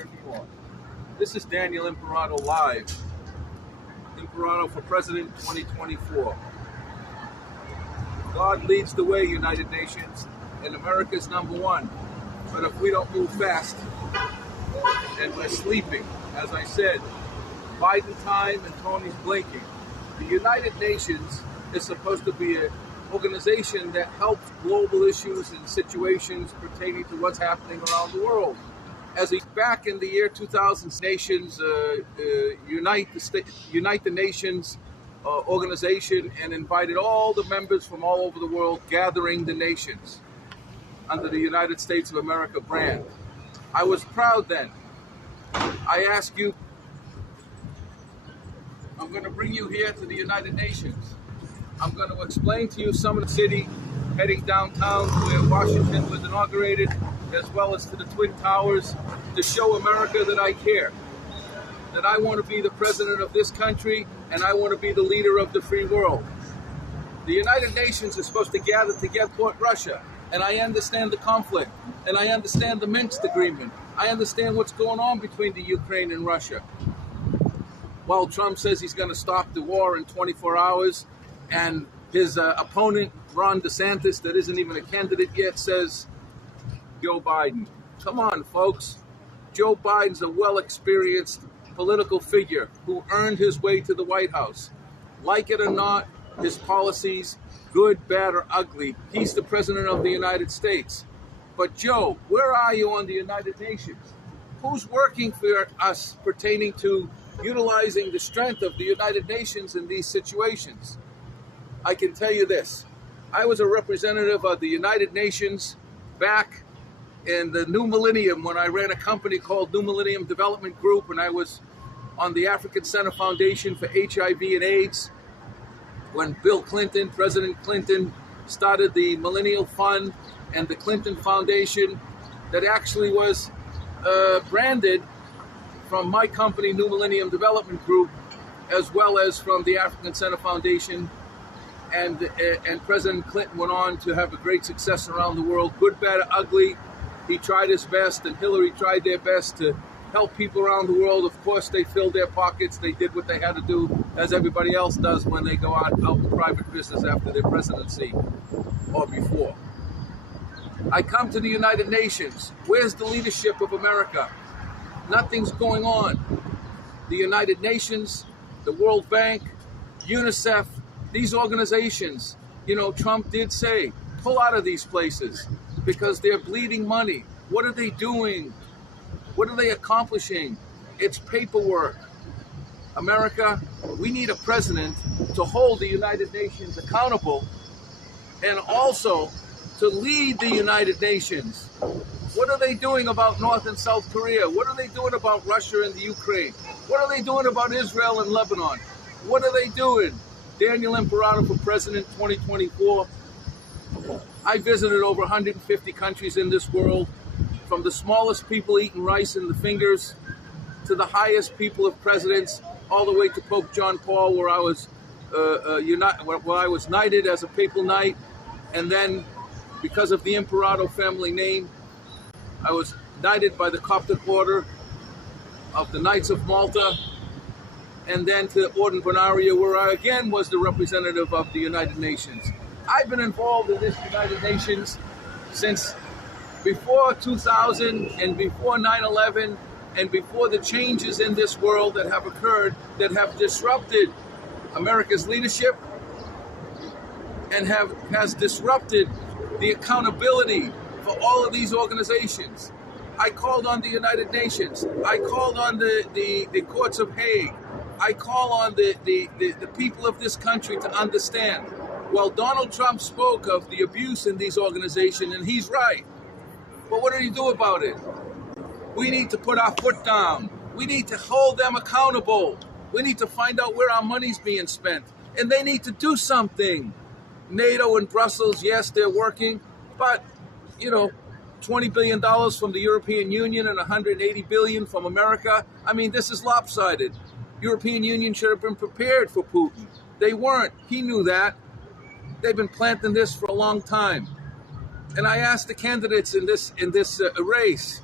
anymore. This is Daniel Imperato live. Imperato for President 2024. God leads the way, United Nations, and America's #1. But if we don't move fast and we're sleeping, as I said, Biden time and Tony's blinking. The United Nations is supposed to be an organization that helps global issues and situations pertaining to what's happening around the world. As back in the year 2000, nations unite the Nations organization and invited all the members from all over the world, gathering the nations under the United States of America brand. I was proud then. I ask you, I'm going to bring you here to the United Nations. I'm going to explain to you some of the city, heading downtown where Washington was inaugurated, as well as to the Twin Towers, to show America that I care, that I want to be the president of this country, and I want to be the leader of the free world. The United Nations is supposed to gather together for Russia, and I understand the conflict, and I understand the Minsk agreement. I understand what's going on between the Ukraine and Russia. While Trump says he's going to stop the war in 24 hours, and his opponent, Ron DeSantis, that isn't even a candidate yet, says Joe Biden. Come on, folks. Joe Biden's a well-experienced political figure who earned his way to the White House. Like it or not, his policies, good, bad, or ugly, he's the president of the United States. But Joe, where are you on the United Nations? Who's working for us pertaining to utilizing the strength of the United Nations in these situations? I can tell you this. I was a representative of the United Nations back in the New Millennium when I ran a company called New Millennium Development Group, and I was on the African Center Foundation for HIV and AIDS when Bill Clinton, President Clinton, started the Millennial Fund and the Clinton Foundation that actually was branded from my company, New Millennium Development Group, as well as from the African Center Foundation. And President Clinton went on to have a great success around the world, good, bad, or ugly. He tried his best, and Hillary tried their best to help people around the world. Of course, they filled their pockets. They did what they had to do, as everybody else does when they go out in private business after their presidency or before. I come to the United Nations. Where's the leadership of America? Nothing's going on. The United Nations, the World Bank, UNICEF, these organizations, Trump did say, pull out of these places because they're bleeding money. What are they doing? What are they accomplishing? It's paperwork. America, we need a president to hold the United Nations accountable and also to lead the United Nations. What are they doing about North and South Korea? What are they doing about Russia and the Ukraine? What are they doing about Israel and Lebanon? What are they doing? Daniel Imperato for President 2024. I visited over 150 countries in this world, from the smallest people eating rice in the fingers to the highest people of presidents, all the way to Pope John Paul, where I was knighted as a papal knight, and then because of the Imperato family name, I was knighted by the Coptic Order of the Knights of Malta, and then to Orden Bonaria, where I again was the representative of the United Nations. I've been involved in this United Nations since before 2000 and before 9/11 and before the changes in this world that have occurred that have disrupted America's leadership and has disrupted the accountability for all of these organizations. I called on the United Nations. I called on the courts of Hague. I call on the people of this country to understand. Well, Donald Trump spoke of the abuse in these organizations, and he's right. But what did he do about it? We need to put our foot down. We need to hold them accountable. We need to find out where our money's being spent. And they need to do something. NATO and Brussels, yes, they're working. But, $20 billion from the European Union and $180 billion from America. I mean, this is lopsided. European Union should have been prepared for Putin. They weren't. He knew that. They've been planting this for a long time. And I asked the candidates in this race,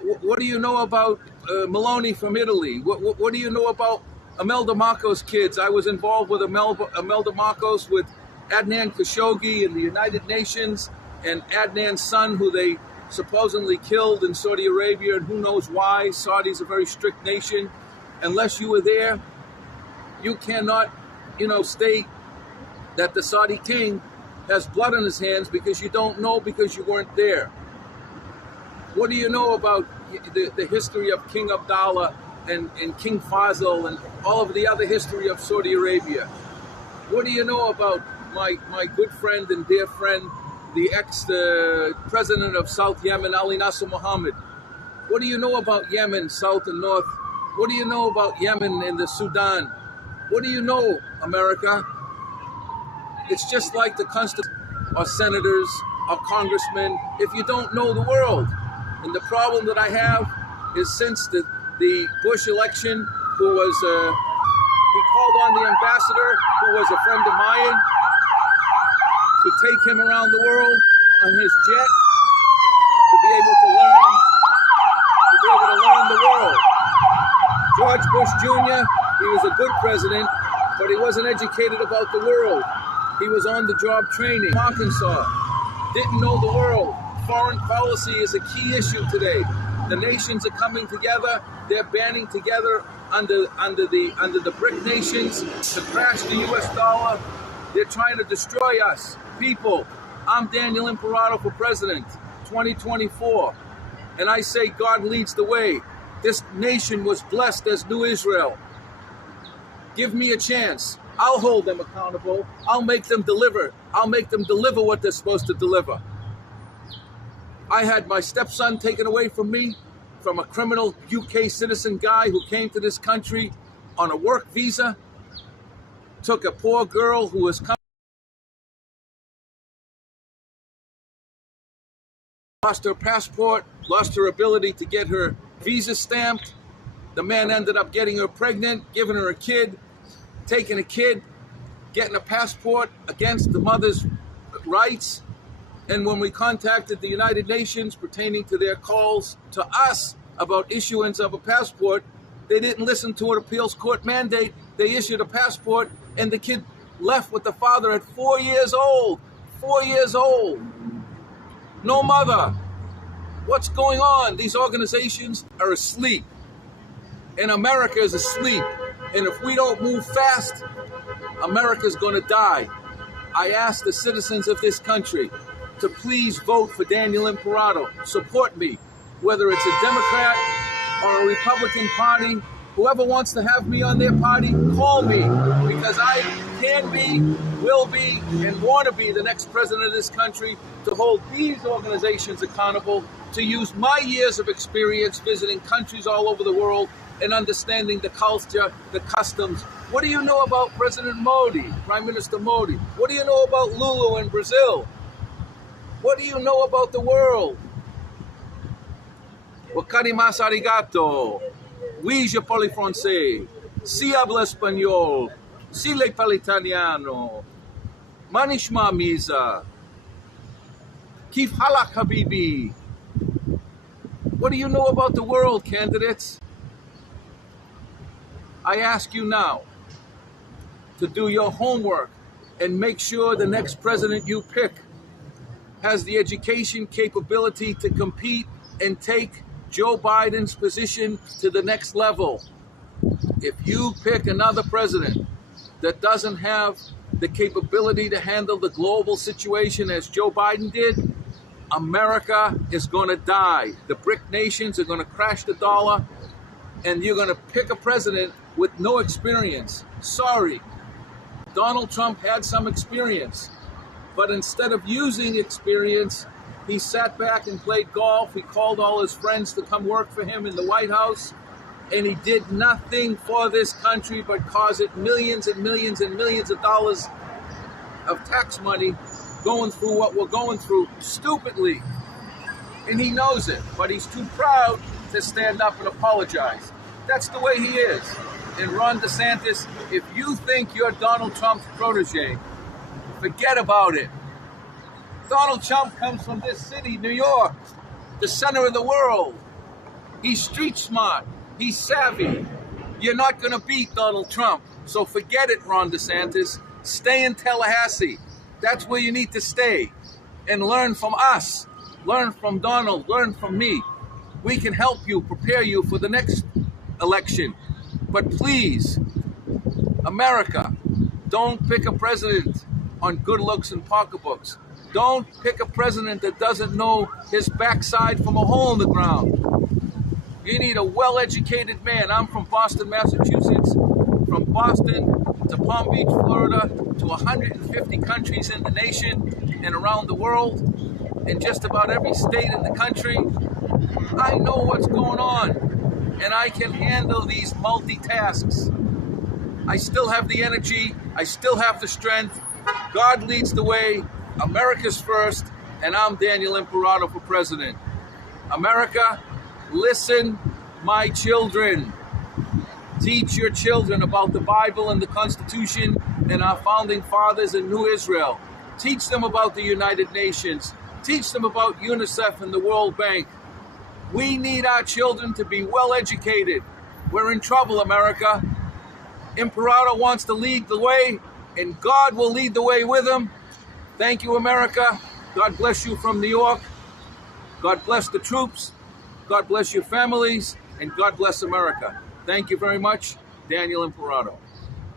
What do you know about Maloney from Italy? What do you know about Imelda Marcos' kids? I was involved with Imelda Marcos, with Adnan Khashoggi in the United Nations, and Adnan's son, who they supposedly killed in Saudi Arabia, and who knows why. Saudi's a very strict nation. Unless you were there, you cannot, state that the Saudi king has blood on his hands, because you don't know, because you weren't there. What do you know about the history of King Abdallah and King Faisal and all of the other history of Saudi Arabia? What do you know about my good friend and dear friend, the ex-president of South Yemen, Ali Nasser Mohammed? What do you know about Yemen, South and North? What do you know about Yemen and the Sudan? What do you know, America? It's just like the Constitution, or senators, or congressmen, if you don't know the world. And the problem that I have is, since the Bush election, who was, he called on the ambassador, who was a friend of mine, to take him around the world on his jet, to be able to learn the world. George Bush Jr., he was a good president, but he wasn't educated about the world. He was on-the-job training. Arkansas didn't know the world. Foreign policy is a key issue today. The nations are coming together. They're banding together under the BRIC nations to crash the U.S. dollar. They're trying to destroy us. People, I'm Daniel Imperato for president, 2024. And I say God leads the way. This nation was blessed as New Israel. Give me a chance. I'll hold them accountable. I'll make them deliver. I'll make them deliver what they're supposed to deliver. I had my stepson taken away from me, from a criminal UK citizen guy who came to this country on a work visa, took a poor girl who was coming, lost her passport, lost her ability to get her visa stamped. The man ended up getting her pregnant, giving her a kid, taking a kid, getting a passport against the mother's rights. And when we contacted the United Nations pertaining to their calls to us about issuance of a passport, they didn't listen to an appeals court mandate. They issued a passport, and the kid left with the father at 4 years old. 4 years old. No mother. What's going on? These organizations are asleep. And America is asleep. And if we don't move fast, America's going to die. I ask the citizens of this country to please vote for Daniel Imperato. Support me, whether it's a Democrat or a Republican party. Whoever wants to have me on their party, call me, because I can be, will be, and want to be the next president of this country, to hold these organizations accountable, to use my years of experience visiting countries all over the world and understanding the culture, the customs. What do you know about President Modi, Prime Minister Modi? What do you know about Lulu in Brazil? What do you know about the world? Wakari mas arigato. Oui, je parle français. Si habla español. Si le parle italiano. Manishma Miza. Kif halak habibi. What do you know about the world, candidates? I ask you now to do your homework and make sure the next president you pick has the education capability to compete and take Joe Biden's position to the next level. If you pick another president that doesn't have the capability to handle the global situation as Joe Biden did, America is going to die. The BRIC nations are going to crash the dollar, and you're going to pick a president with no experience. Sorry, Donald Trump had some experience. But instead of using experience, he sat back and played golf. He called all his friends to come work for him in the White House. And he did nothing for this country but cause it millions and millions and millions of dollars of tax money going through what we're going through stupidly. And he knows it, but he's too proud to stand up and apologize. That's the way he is. And Ron DeSantis, if you think you're Donald Trump's protege, forget about it. Donald Trump comes from this city, New York, the center of the world. He's street smart. He's savvy. You're not going to beat Donald Trump. So forget it, Ron DeSantis. Stay in Tallahassee. That's where you need to stay. And learn from us. Learn from Donald. Learn from me. We can help you, prepare you for the next election. But please, America, don't pick a president on good looks and pocketbooks. Don't pick a president that doesn't know his backside from a hole in the ground. You need a well-educated man. I'm from Boston, Massachusetts. From Boston to Palm Beach, Florida, to 150 countries in the nation and around the world, in just about every state in the country. I know what's going on, and I can handle these multitasks. I still have the energy. I still have the strength. God leads the way. America's first, and I'm Daniel Imperato for president. America, listen, my children. Teach your children about the Bible and the Constitution and our founding fathers and New Israel. Teach them about the United Nations. Teach them about UNICEF and the World Bank. We need our children to be well educated. We're in trouble, America. Imperato wants to lead the way, and God will lead the way with him. Thank you, America. God bless you from New York. God bless the troops. God bless your families. And God bless America. Thank you very much. Daniel Imperato.